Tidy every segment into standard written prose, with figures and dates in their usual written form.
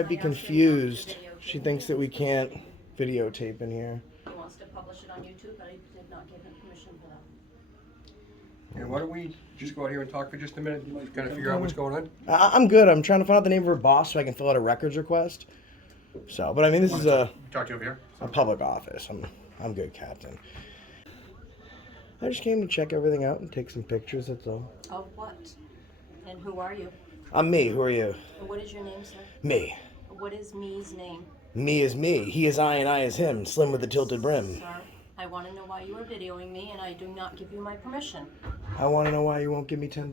might be confused. She thinks that we can't videotape in here. He wants to publish it on YouTube, but I did not give him permission for that. And why don't we just go out here and talk for just a minute, just kind of figure out what's going on? I'm good. I'm trying to find out the name of her boss so I can fill out a records request. So, but I mean, this is a Talk to you over here. public office. I'm good, Captain. I just came to check everything out and take some pictures, that's all. Of what? And who are you? I'm me. Who are you? And what is your name, sir? Me. What is me's name? Me is me. He is I and I is him. Slim with the tilted brim. Sir, I want to know why you are videoing me and I do not give you my permission. I want to know why you won't give me $10.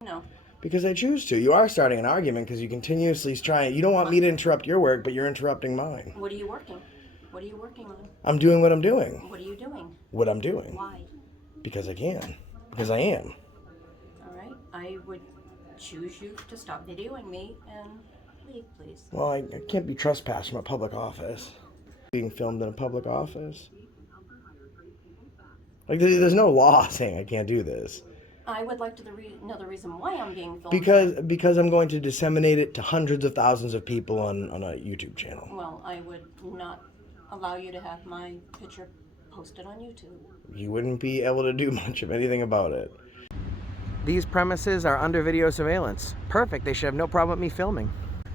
No. Because I choose to. You are starting an argument because you continuously try. You don't want me to interrupt your work, but you're interrupting mine. What are you working? What are you working on? I'm doing what I'm doing. What are you doing? What I'm doing. Why? Because I can. Because I am. All right. I would choose you to stop videoing me and leave, please. Well, I can't be trespassed from a public office. Being filmed in a public office. Like, there's no law saying I can't do this. I would like to know the reason why I'm being filmed. Because I'm going to disseminate it to hundreds of thousands of people on a YouTube channel. Well, I would not allow you to have my picture posted on YouTube. You wouldn't be able to do much of anything about it. These premises are under video surveillance. Perfect. They should have no problem with me filming.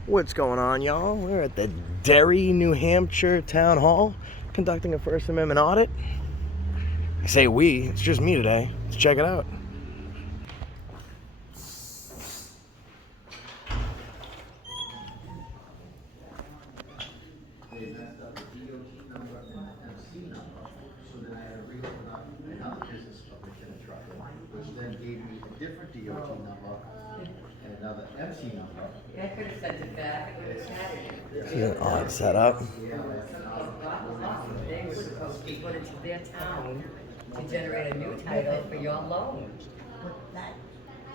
What's going on, y'all? We're at the Derry, New Hampshire Town Hall conducting a First Amendment audit. I say we. It's just me today. Let's check it out. Then gave me a different DOT number and another MC number. I could have sent it back. I would have had it. This is an odd setup. They were supposed to put it to their town to generate a new title for your loan. But that,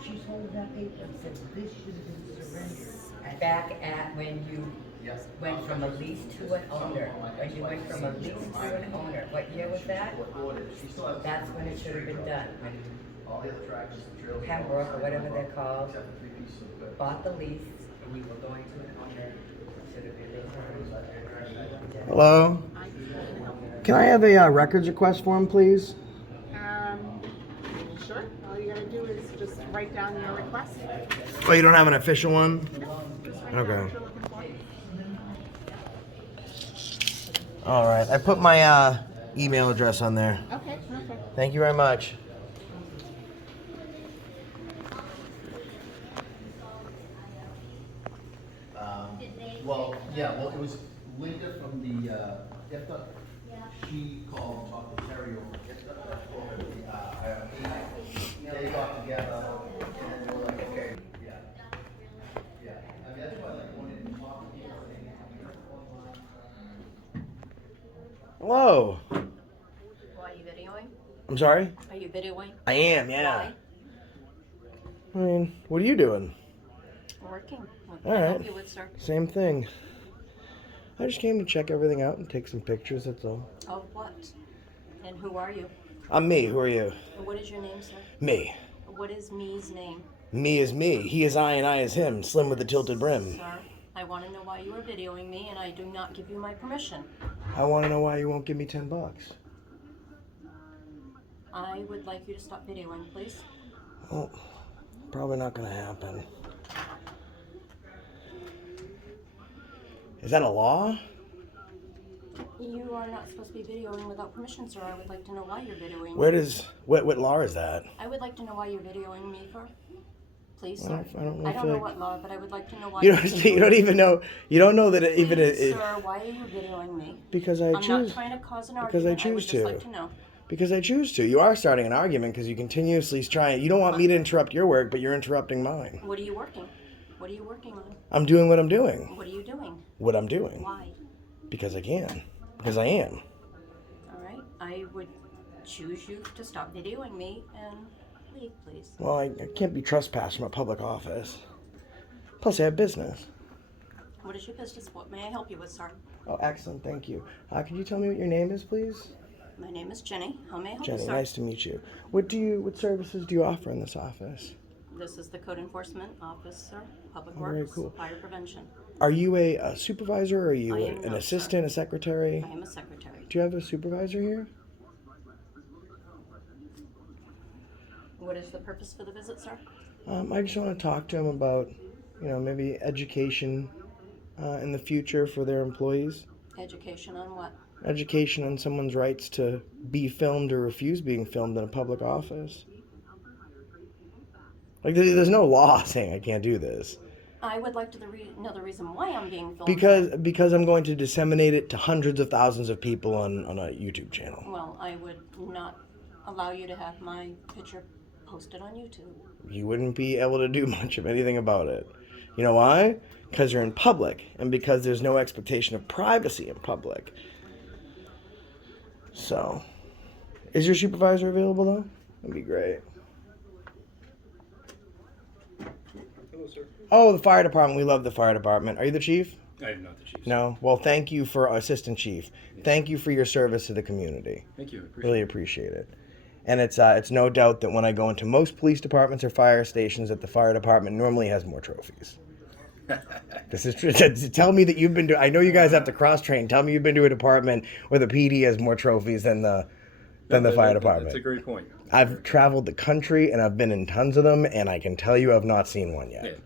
she's holding that paper and said this should have been surrendered. Back at when you Yes. went from a lease to an owner. When you went from a lease to an owner. What year was that? That's when it should have been done. When All the other tracks, the trails. Pembroke, or whatever they're called, Except for 3 pieces of equipment. bought the lease and you were going to an owner. It should have been returned. Hello? Can I have a records request form, please? Sure. All you gotta do is just write down your request. Oh, you don't have an official one? Just write down Okay. what you're looking for. All right. I put my email address on there. Okay, perfect. Thank you very much. Well, it was Linda from the, IFTA. She called and talked to Terry over IFTA. They got together and then they were like, okay, yeah. I mean, that's why I like wanted to talk to you. Hello. Why are you videoing? I'm sorry? Are you videoing? I am, yeah. Why? I mean, what are you doing? Working. What All can I right. help you with, sir? Same thing. I just came to check everything out and take some pictures, that's all. Of what? And who are you? I'm me. Who are you? And what is your name, sir? Me. What is me's name? Me is me. He is I and I is him. Slim with the tilted brim. Sir, I want to know why you are videoing me and I do not give you my permission. I want to know why you won't give me $10. I would like you to stop videoing, please. Well, probably not going to happen. Is that a law? You are not supposed to be videoing without permission, sir. I would like to know why you're videoing. What law is that? I would like to know why you're videoing me for. Please, I sir. don't know. I don't know what law, but I would like to know why. You don't even know. You don't know that it, even Please, it, sir, why are you videoing me? because I I'm not choose. trying to cause an because I argument. I would choose just to. like to know. Because I choose to. You are starting an argument because you continuously try. You don't want me to interrupt your work, but you're interrupting mine. What are you working? What are you working on? I'm doing what I'm doing. What are you doing? What I'm doing. Why? Because I can. Because I am. All right. I would choose you to stop videoing me and leave, please. Well, I can't be trespassed from a public office. Plus, I have business. What is your business? What may I help you with, sir? Oh, excellent. Thank you. Could you tell me what your name is, please? My name is Jenny. How may I help you, Jenny, sir? nice to meet you. What services do you offer in this office? This is the code enforcement officer, public Very works, cool. fire prevention. Are you a supervisor? Or are you I am an not, assistant, sir. a secretary? I am a secretary. Do you have a supervisor here? What is the purpose for the visit, sir? I just want to talk to him about, maybe education in the future for their employees. Education on what? Education on someone's rights to be filmed or refuse being filmed in a public office. Like, there's no law saying I can't do this. I would like to know the reason why I'm being filmed. Because I'm going to disseminate it to hundreds of thousands of people on a YouTube channel. Well, I would not allow you to have my picture posted on YouTube. You wouldn't be able to do much of anything about it. You know why? Because you're in public, and because there's no expectation of privacy in public. So, is your supervisor available though? That'd be great. Hello, sir. Oh, the fire department. We love the fire department. Are you the chief? I am not the chief. No? Well, thank you for assistant chief. Thank you for your service to the community. Thank you. Really appreciate it. And it's no doubt that when I go into most police departments or fire stations, that the fire department normally has more trophies. This is true. Tell me that you've been to. I know you guys have to cross train. Tell me you've been to a department where the PD has more trophies than the fire department. That's a great point. I've traveled the country and I've been in tons of them, and I can tell you I've not seen one yet.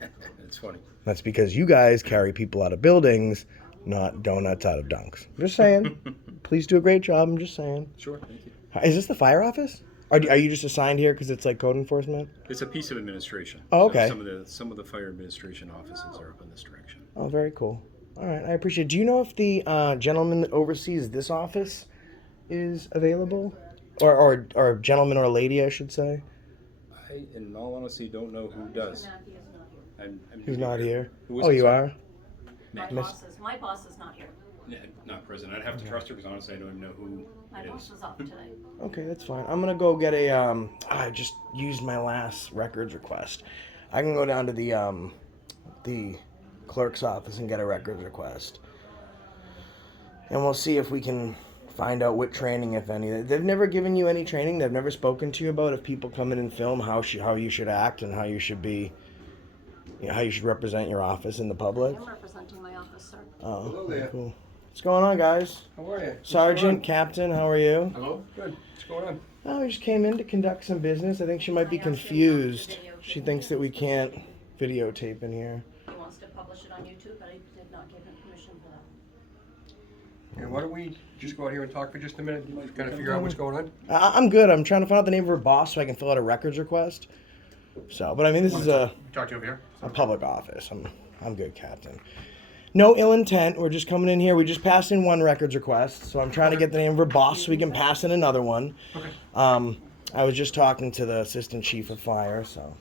Yeah. It's funny. That's because you guys carry people out of buildings, not donuts out of dunks. I'm just saying. Please do a great job. I'm just saying. Sure, thank you. Is this the fire office? Are you just assigned here because it's like code enforcement? It's a piece of administration. Oh, okay. So some of the fire administration offices are up in this direction. Oh, very cool. All right, I appreciate it. Do you know if the gentleman that oversees this office is available? Or gentleman or lady, I should say? I, in all honesty, don't know who does. I'm Who's not here? Who is Oh, it, you sir? are? My boss is not here. Yeah, not present. I'd have to trust her because honestly, I don't even know who My it boss is. was off today. Okay, that's fine. I'm gonna go get a I just used my last records request. I can go down to the clerk's office and get a records request, and we'll see if we can find out what training, if any. They've never given you any training. They've never spoken to you about if people come in and film how you should act and how you should be, how you should represent your office in the public. I'm representing my office, sir. Oh, Hello there. cool. What's going on, guys? How are you? Sergeant, Captain, how are you? Hello. Good. What's going on? Oh, we just came in to conduct some business. I think she might be confused. She thinks that we can't videotape in here. He wants to publish it on YouTube, but I did not give him permission for that. Yeah, why don't we just go out here and talk for just a minute? Just kind of figure out what's going on. I'm good. I'm trying to find out the name of her boss so I can fill out a records request. So, but I mean, this is a Talk to you over here. public office. I'm good, Captain. No ill intent. We're just coming in here. We just passed in one records request, so I'm trying to get the name of her boss so we can pass in another one. Okay. I was just talking to the assistant chief of fire, so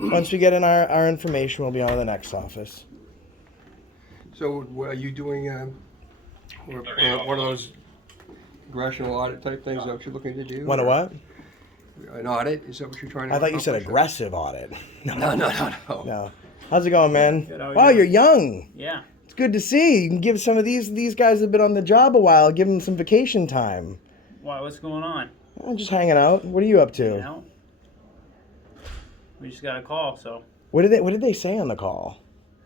once we get in our information, we'll be on to the next office. So, are you doing one of those congressional audit type things? Is that what you're looking to do? Want a what? An audit? Is that what you're trying to I thought you said accomplish? aggressive audit. No. No. How's it going, man? Good, how are Oh, you? you're young. Yeah. It's good to see. You can give some of these guys that have been on the job a while, give them some vacation time. Why? What's going on? I'm just hanging out. What are you up to? You know? We just got a call, so What did they say on the call?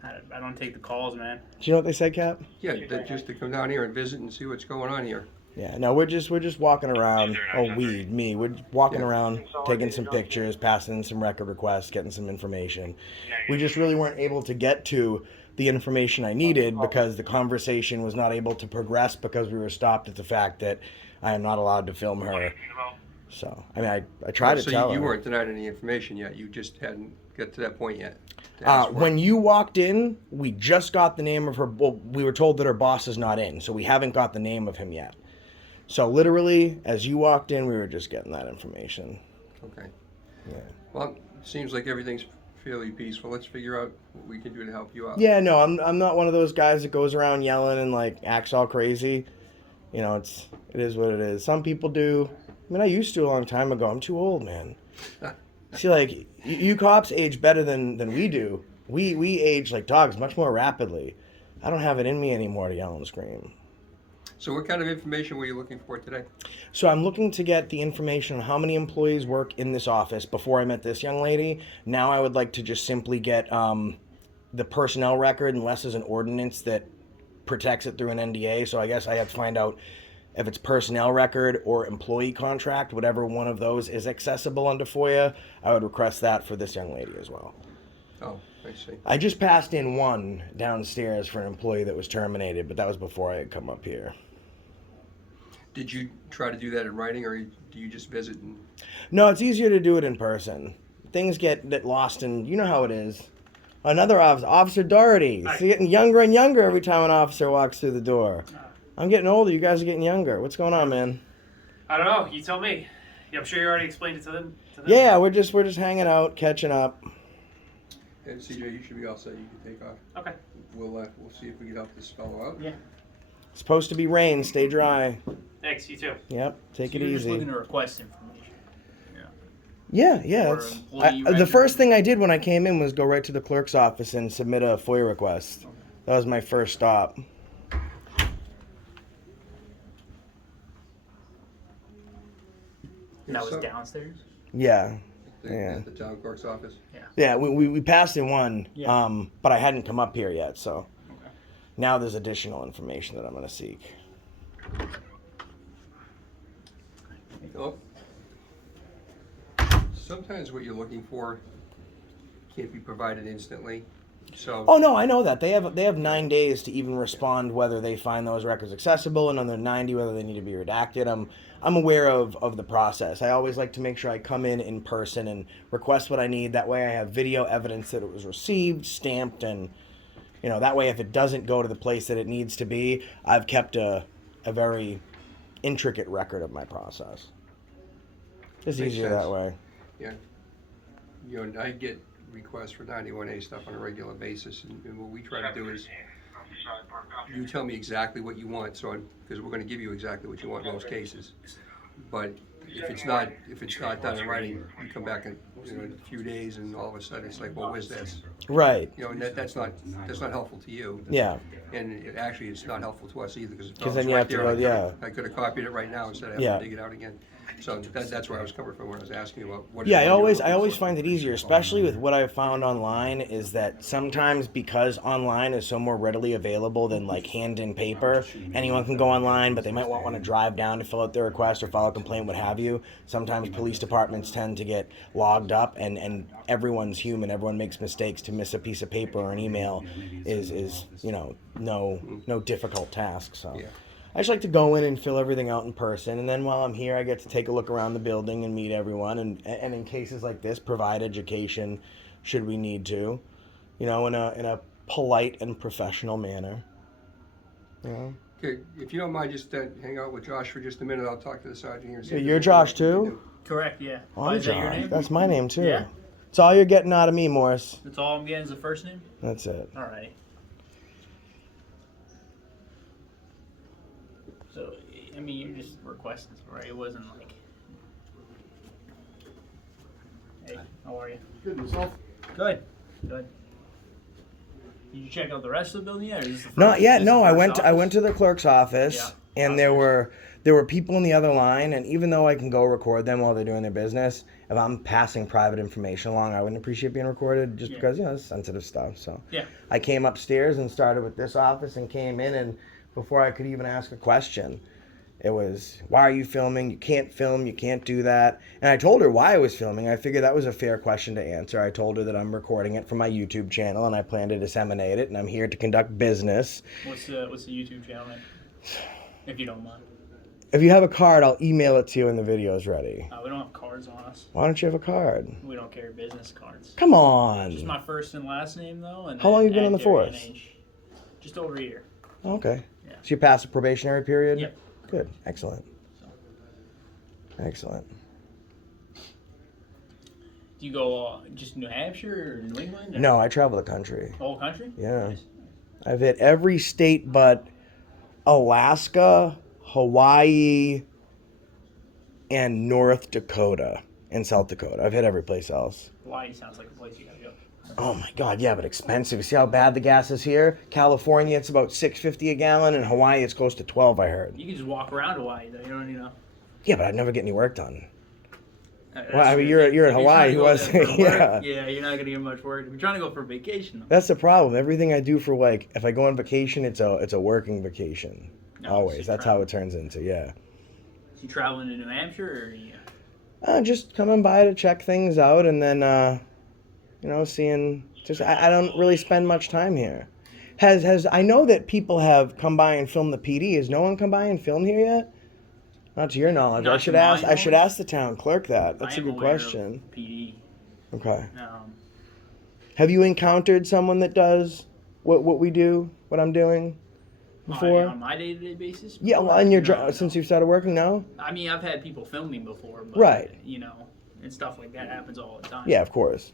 I don't take the calls, man. Do you know what they said, Cap? Yeah, just to come down here and visit and see what's going on here. Yeah, no, we're just walking around. Oh, we're walking around, taking some pictures, passing in some record requests, getting some information. We just really weren't able to get to the information I needed because the conversation was not able to progress because we were stopped at the fact that I am not allowed to film her. So, I mean, I tried to tell So you her. weren't denied any information yet. You just hadn't got to that point yet. to ask for it. When you walked in, we just got the name of her. Well, we were told that her boss is not in, so we haven't got the name of him yet. So literally, as you walked in, we were just getting that information. Okay. Yeah. Well, it seems like everything's fairly peaceful. Let's figure out what we can do to help you out. Yeah, no, I'm not one of those guys that goes around yelling and like acts all crazy. You know, it is what it is. Some people do. I mean, I used to a long time ago. I'm too old, man. See, like you cops age better than we do. We age like dogs, much more rapidly. I don't have it in me anymore to yell and scream. So what kind of information were you looking for today? So I'm looking to get the information on how many employees work in this office before I met this young lady. Now I would like to just simply get the personnel record, unless there's an ordinance that protects it through an NDA. So I guess I have to find out if it's personnel record or employee contract, whatever one of those is accessible under FOIA. I would request that for this young lady as well. Oh, I see. I just passed in one downstairs for an employee that was terminated, but that was before I had come up here. Did you try to do that in writing, or do you just visit? And... No, it's easier to do it in person. Things get lost in, you know how it is. Another officer, Officer Doherty. He's getting younger and younger every time an officer walks through the door. I'm getting older, you guys are getting younger. What's going on, man? I don't know. You tell me. Yeah, I'm sure you already explained it to them. Yeah, we're just hanging out, catching up. And CJ, you should be all set. You can take off. Okay. We'll see if we can help this fellow out. Yeah. It's supposed to be rain, stay dry. Thanks. You too. Yep, take So it you're easy. just looking to request information. Yeah. Or It's, employee the record. first thing I did when I came in was go right to the clerk's office and submit a FOIA request. That was my first stop. And that was So- downstairs? Yeah. The, Yeah. the town clerk's office. Yeah, we passed in one, Yeah. but I hadn't come up here yet, so Okay. now there's additional information that I'm going to seek. Hello? Sometimes what you're looking for can't be provided instantly. So Oh no, I know that they have 9 days to even respond whether they find those records accessible, and another 90 whether they need to be redacted. I'm aware of the process. I always like to make sure I come in person and request what I need. That way I have video evidence that it was received, stamped, and that way if it doesn't go to the place that it needs to be, I've kept a very intricate record of my process. It's Makes easier sense. that way. yeah, I get requests for 91A stuff on a regular basis, and what we try to do is you tell me exactly what you want, because we're going to give you exactly what you want in most cases. But if it's not done in writing, you come back in a few days, and all of a sudden it's like, well, where's this? Right. And that's not helpful to you. Yeah. And actually, it's not helpful to us either, because then you have to go, yeah. I could have copied it right now instead of having to dig it out again. So that's where I was coming from when I was asking you about what. Yeah, I you're always looking for. find it easier, especially with what I've found online, is that sometimes because online is so more readily available than like hand in paper, anyone can go online, but they might want to drive down to fill out their request or file a complaint, what have you. Sometimes police departments tend to get logged up, and everyone's human, everyone makes mistakes. To miss a piece of paper or an email is no difficult task. So. Yeah. I just like to go in and fill everything out in person, and then while I'm here, I get to take a look around the building and meet everyone, and in cases like this, provide education, should we need to, in a polite and professional manner. Okay, if you don't mind, just hang out with Josh for just a minute. I'll talk to the sergeant here. And see So if you're there's Josh anything we can too? Correct, yeah. I'm Why, is that your Josh. name? That's my name too. Yeah. It's all you're getting out of me, Morris. That's all I'm getting is the first name? That's it. Alright. So, I mean, you're just requesting, right? It wasn't like... Hey, how are you? Good, yourself? Good. Did you check out the rest of the building yet, or is this the first? Not yet. this is No, the I first went to the clerk's office, Yeah. and there were people in the other line, and even though I can go record them while they're doing their business, if I'm passing private information along, I wouldn't appreciate being recorded just Yeah. because it's sensitive stuff. So Yeah. I came upstairs and started with this office and came in, and before I could even ask a question, it was, why are you filming? You can't film. You can't do that. And I told her why I was filming. I figured that was a fair question to answer. I told her that I'm recording it for my YouTube channel and I plan to disseminate it, and I'm here to conduct business. What's the YouTube channel name? If you don't mind. If you have a card, I'll email it to you when the video's ready. We don't have cards on us. Why don't you have a card? We don't carry business cards. Come on. Just my first and last name, though. And How long then you been on the at Derry force? NH. Just over a year. Okay. Yeah. So you passed the probationary period? Yep. Good. Excellent. Excellent. Do you go just New Hampshire or New England? Or No, I travel the country. the whole country? Yeah. Nice. I've hit every state but Alaska, Hawaii, and North Dakota and South Dakota. I've hit every place else. Hawaii sounds like a place you gotta go. Oh my God, yeah, but expensive. See how bad the gas is here? California, it's about $6.50 a gallon. In Hawaii, it's close to 12, I heard. You can just walk around Hawaii, though. You don't need to. Yeah, but I'd never get any work done. That's Well, I mean, true. you're at If Hawaii. trying to Who go was? there for work, Yeah. Yeah, you're not gonna get much work. If you're trying to go for vacation, though. That's the problem. Everything I do for like, if I go on vacation, it's a working vacation. No, Always. so That's how it turns into. Yeah. You traveling to New Hampshire, or you? Just coming by to check things out, and then seeing. Just I don't really spend much time here. I know that people have come by and filmed the PD. Has no one come by and filmed here yet? Not to your knowledge. Not I to should my ask. I should knowledge. ask the town clerk that. That's I a am good aware of question. PD. Okay. Um, Have you encountered someone that does what we do, what I'm doing, before? on my day-to-day basis. Yeah, well, in your job since you've started working, no? I mean, I've had people film me before, but, Right. You know, and stuff like that happens all the time. Yeah, of course.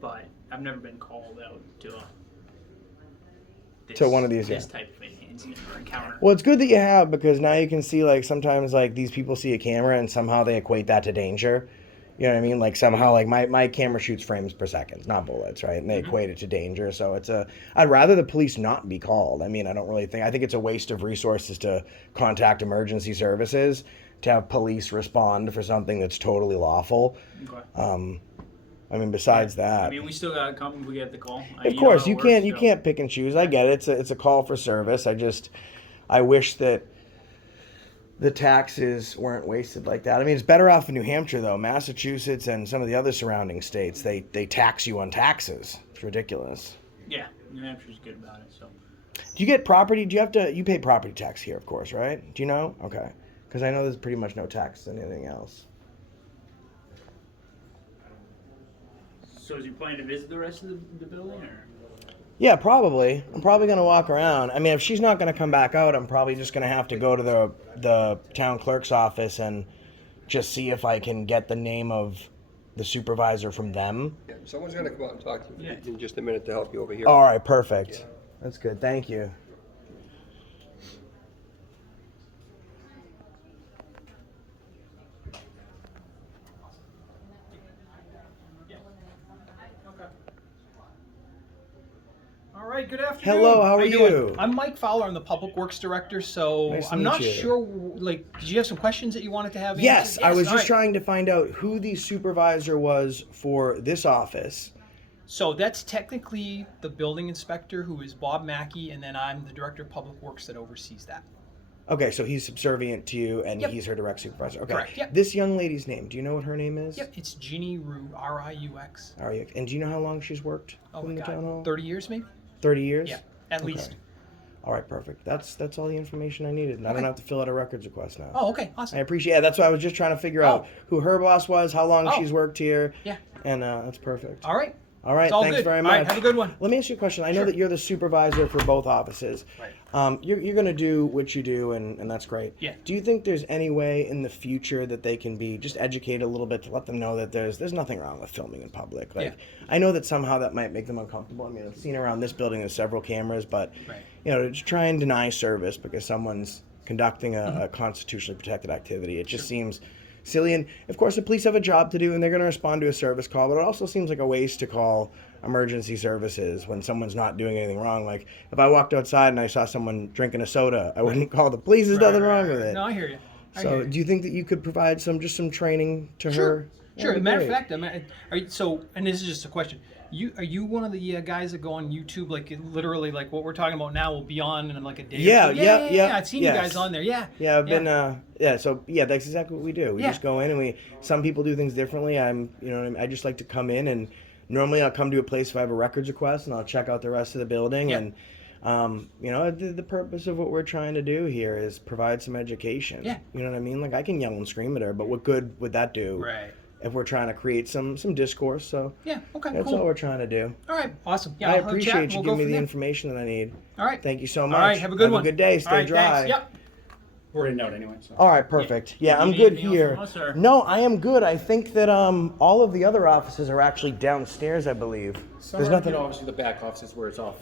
But I've never been called out to To one of these, this yeah. type of incident or encounter. Well, it's good that you have, because now you can see, like, sometimes, like, these people see a camera and somehow they equate that to danger. You know what I mean? Like, somehow, like, my camera shoots frames per second, not bullets, right? And they equate it to danger. So I'd rather the police not be called. I mean, I think it's a waste of resources to contact emergency services to have police respond for something that's totally lawful. Okay. I mean, besides that. I mean, we still gotta come if we get the call. Of course, you can't pick and choose. I get it. It's a call for service. I wish that the taxes weren't wasted like that. I mean, it's better off in New Hampshire though. Massachusetts and some of the other surrounding states, they tax you on taxes. It's ridiculous. Yeah, New Hampshire's good about it. So. Do you get property? You pay property tax here, of course, right? Do you know? Okay, because I know there's pretty much no tax on anything else. So is you planning to visit the rest of the building, or? Yeah, probably. I'm probably going to walk around. I mean, if she's not going to come back out, I'm probably just going to have to go to the town clerk's office and just see if I can get the name of the supervisor from them. Yeah, someone's gonna come out and talk to you Yeah. in just a minute to help you over here. All right, perfect. That's good. Thank you. All right, good afternoon. Hello, how are you doing? you? I'm Mike Fowler. I'm the Public Works Director, so Nice to I'm meet not you. sure, like, did you have some questions that you wanted to have Yes, answered? I was all just right. trying to find out who the supervisor was for this office. So that's technically the building inspector, who is Bob Mackey, and then I'm the Director of Public Works that oversees that. Okay, so he's subservient to you, and Yep. he's her direct supervisor. Okay. Correct, yep. This young lady's name, do you know what her name is? Yep, it's Jeannie Rue, R-I-U-X. All right, and do you know how long she's worked Oh in my the town hall? God, 30 years maybe? 30 years? Yeah, at Okay. least. All right, perfect. That's all the information I needed. And I don't Okay. have to fill out a records request now. Oh, okay, I awesome. appreciate it. That's why I was just trying to figure out who her boss was, how long Oh. she's worked here. Yeah. And that's perfect. All right. All right, It's all thanks good. very All much. right, have a good one. Let me ask you a question. I know Sure. that you're the supervisor for both offices. Right. You're going to do what you do, and that's great. Yeah. Do you think there's any way in the future that they can be just educated a little bit to let them know that there's nothing wrong with filming in public? Like, I know that somehow that might make them uncomfortable. I mean, I've seen around this building there's several cameras, but Right. to try and deny service because someone's conducting a constitutionally protected activity, it just seems silly. And of course, the police have a job to do, and they're going to respond to a service call. But it also seems like a waste to call emergency services when someone's not doing anything wrong. Like if I walked outside and I saw someone drinking a soda, I wouldn't call the police. There's nothing wrong with it. No, I hear you. So, do you think that you could provide some training to Sure. her? Sure. That'd be Matter of great. fact, and this is just a question. Are you one of the guys that go on YouTube, like literally, like what we're talking about now will be on in like a day? Yeah, or two? yeah. I've seen you guys on there. Yeah. Yeah, I've been. So that's exactly what we do. We just go in and some people do things differently. I just like to come in and normally I'll come to a place if I have a records request and I'll check out the rest of the building and. The purpose of what we're trying to do here is provide some education. Yeah. You know what I mean? Like I can yell and scream at her, but what good would that do? Right. If we're trying to create some discourse, so Yeah. Okay. that's cool. all we're trying to do. All right. Awesome. Yeah. I I'll have a chat appreciate and you we'll giving go me from the there. information that I need. All right. Thank you so much. All right. Have a good one. Have a good day. Stay All right, dry. Thanks. Yep. We're in and out anyway. So. All right, perfect. Yeah, Do I'm you need good anything else here. from us, or? No, I am good. I think that all of the other offices are actually downstairs, I believe. Some There's are, nothing. obviously the back office is where it's off.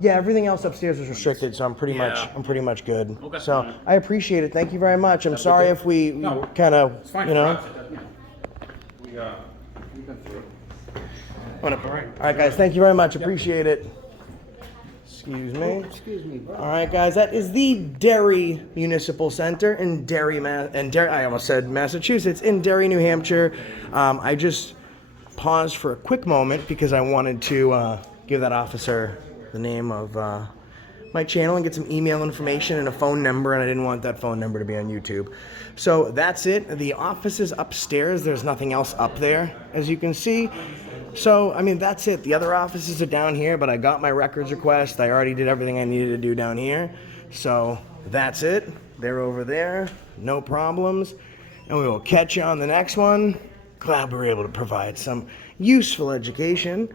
Yeah, everything else upstairs is restricted, so I'm pretty much good. Okay. So I appreciate it. Thank you very much. I'm sorry if we kind of, It's fine you know. for us. We've been through it. All right, guys. Thank you very much. Appreciate it. Excuse me. Excuse me, bro. All right, guys. That is the Derry Municipal Center in Derry, I almost said Massachusetts, in Derry, New Hampshire. I just paused for a quick moment because I wanted to give that officer the name of my channel and get some email information and a phone number, and I didn't want that phone number to be on YouTube. So that's it. The office is upstairs. There's nothing else up there, as you can see. So, I mean, that's it. The other offices are down here, but I got my records request. I already did everything I needed to do down here. So, that's it. They're over there. No problems. And we will catch you on the next one. Glad we were able to provide some useful education.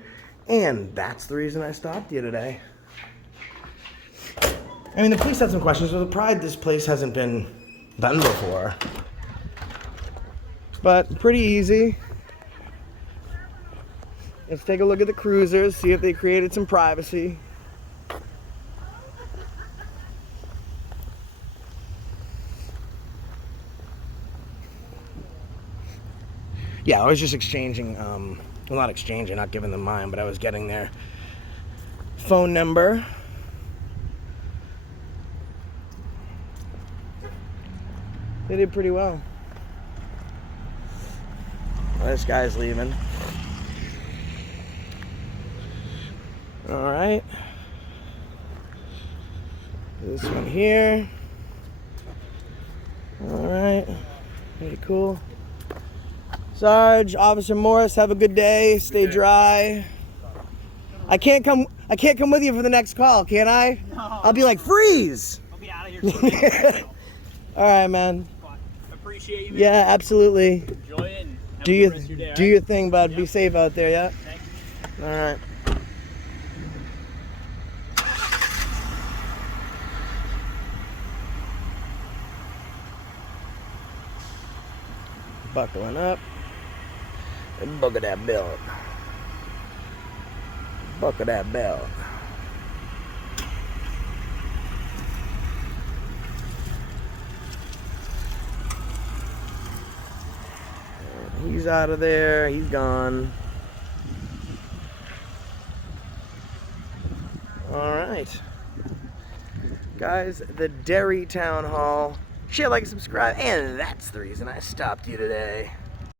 And that's the reason I stopped you today. I mean, the police had some questions. With pride, this place hasn't been done before. But pretty easy. Let's take a look at the cruisers, see if they created some privacy. Yeah, I was just exchanging, well, not exchanging, not giving them mine, but I was getting their phone number. They did pretty well. Well, this guy's leaving. All right. This one here. All right. Pretty cool. Sarge, Officer Morris, have a good day. Stay dry. I can't come with you for the next call, can I? No. I'll be like, freeze. I'll be out of here. All right, man. Appreciate you, man. Yeah, absolutely. Enjoy it and have Do a you good rest of your day, do all your right? thing, bud. Yep. Be safe out there, yeah? Thank you. All right. Buckling up. And buckle that belt. Buckle that belt. He's out of there. He's gone. All right. Guys, the Derry Town Hall. Share, like, subscribe, and that's the reason I stopped you today.